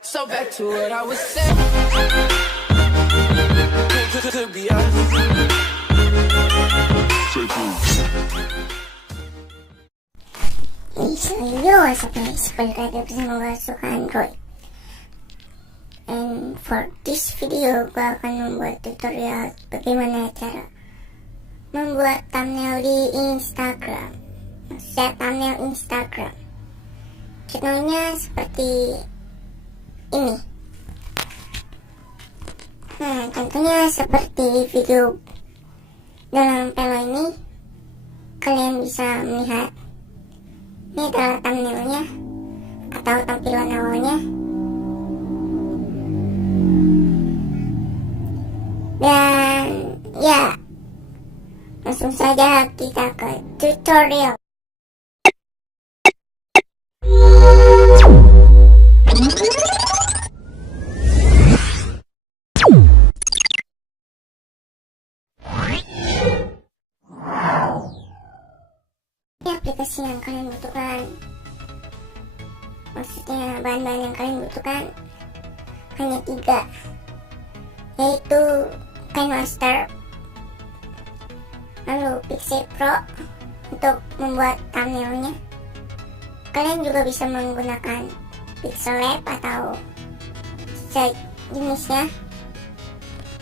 So back to what I was saying. Could be us. So yo, what's up guys, balik lagi bersama gue Suka Android. And for this video, gue akan membuat tutorial bagaimana cara membuat thumbnail di Instagram. Maksudnya thumbnail Instagram. Contohnya seperti ini. Nah, contohnya seperti video dalam pelo ini. Kalian bisa melihat ini adalah thumbnailnya atau tampilan awalnya. Dan ya, langsung saja kita ke tutorial. Ini aplikasi yang kalian butuhkan. Maksudnya bahan-bahan yang kalian butuhkan hanya 3, yaitu Master, lalu Pixel Pro untuk membuat thumbnailnya. Kalian juga bisa menggunakan Pixel Lab atau sejenisnya.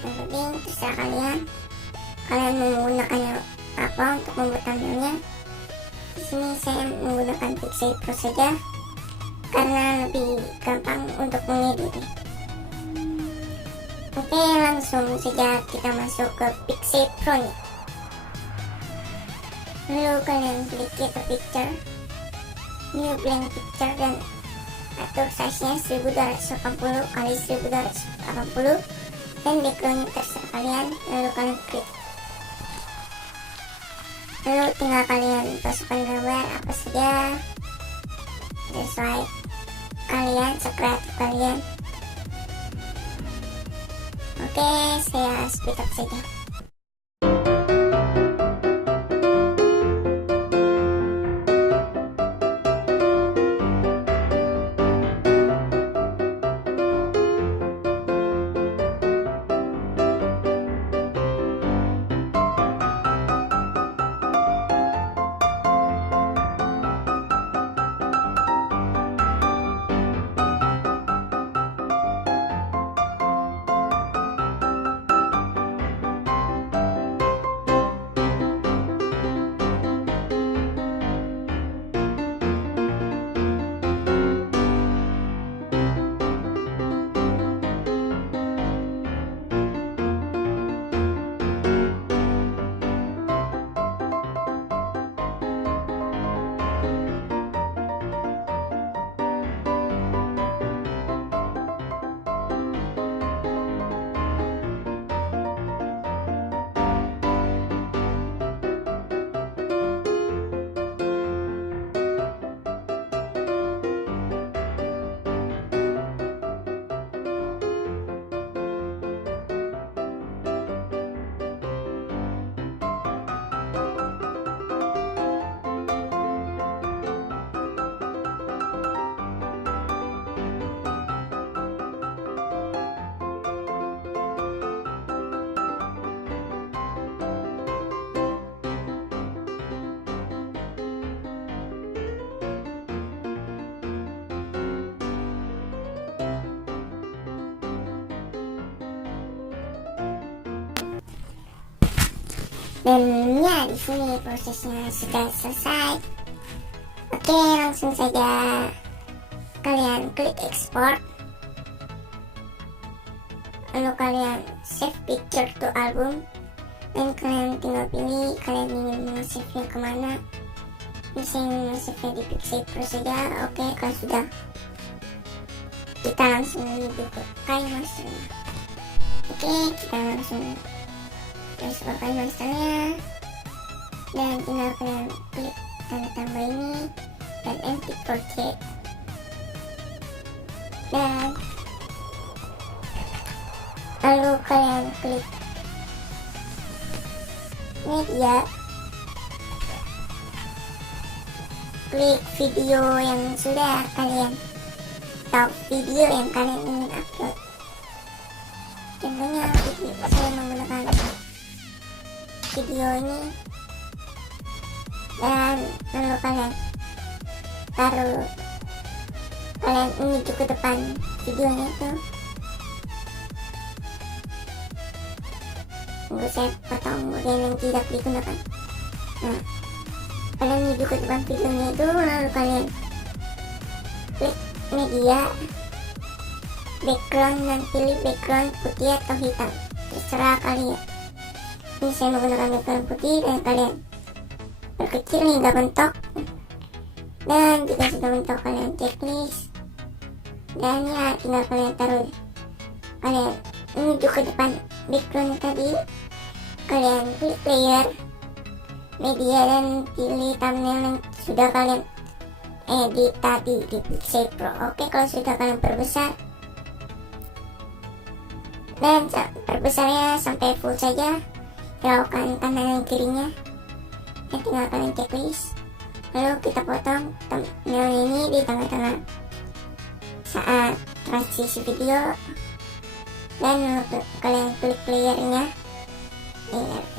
Yang penting terserah kalian mau menggunakannya apa untuk membuat thumbnailnya. Di sini saya menggunakan Pixel Pro saja karena lebih gampang untuk mengeditnya. Oke, langsung saja kita masuk ke Pixel Pro nya. Lalu kalian klik get a picture, new blank picture, dan atur size nya 1280 x 1280, dan backgroundnya terserah kalian. Lalu kalian klik, lalu tinggal kalian masukkan gambar apa saja sesuai kalian, sekreatif kalian. Oke, saya speed up saja. Dan ya, di sini prosesnya sudah selesai. Oke, langsung saja kalian klik export. Lalu kalian save picture to album, dan kalian tinggal pilih kalian ingin mengasihnya kemana. Bisa ingin mengasihnya di Pixel Pro saja. Oke, kalau sudah, kita langsung menuju ke Master. Oke, kita langsung masuk ke Masternya, dan tinggal kalian klik tanda tambah ini dan empty portrait, dan lalu kalian klik media, klik video yang sudah kalian atau video yang kalian ingin upload. Contohnya saya menggunakan video ini, dan lalu kalian taruh, kalian menuju ke depan videonya itu. Tunggu saya potong bagian yang tidak digunakan. Nah, kalian menuju ke depan videonya itu, lalu kalian klik media, background, dan pilih background putih atau hitam, terserah kalian. Ini saya menggunakan background putih, dan kalian perkecil hingga bentuk. Dan jika sudah bentuk, kalian checklist, dan ya tinggal kalian taruh, kalian menuju ke depan background tadi, kalian klik layer, media, dan pilih thumbnail yang sudah kalian edit tadi di Aplikasi Pro. Oke, kalau sudah kalian perbesar, dan perbesarnya sampai full saja, jauhkan kanan dan kirinya, dan tinggal kalian checklist. Lalu kita potong thumbnail ini di tengah-tengah saat transisi video, dan kalian klik layernya,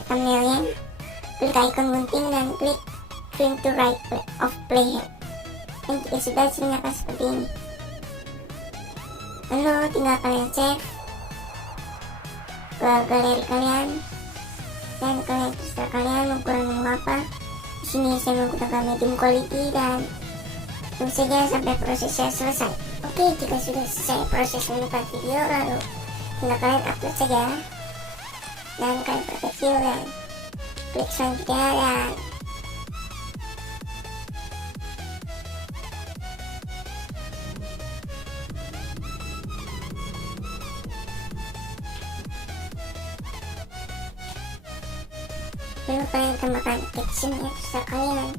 thumbnailnya, klik icon gunting, dan klik trim to right of player. Dan jika sudah dinyalakan seperti ini, lalu tinggal kalian save ke galeri kalian, dan kalian terserah kalian ukuran mau apa. Di sini saya menggunakan medium quality, dan tunggu saja sampai prosesnya selesai. Oke, jika sudah selesai proses membuat video, lalu tinggal kalian upload saja, dan kalian perkecil dan klik selanjutnya, dan lalu kalian tambahkan captionnya terserah kalian.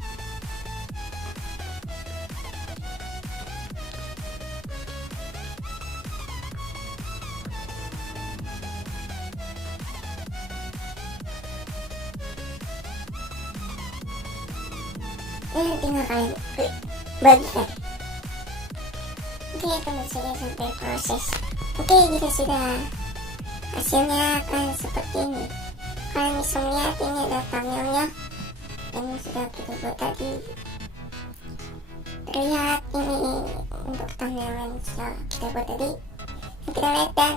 Dan tinggal kalian klik bagikan. Oke, tunggu saja sampai proses. Oke, jika sudah, hasilnya akan seperti ini. Kalian bisa melihat ini adalah thumbnailnya yang sudah kita buat tadi. Terlihat ini untuk thumbnail yang sudah kita buat tadi. Kita lihat, dan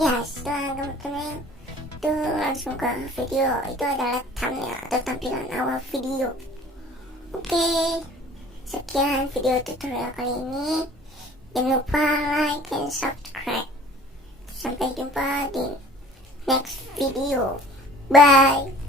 ya setelah thumbnail itu langsung ke video. Itu adalah thumbnail atau tampilan awal video. Oke, sekian video tutorial kali ini. Jangan lupa like and subscribe. Sampai jumpa di next video. Bye.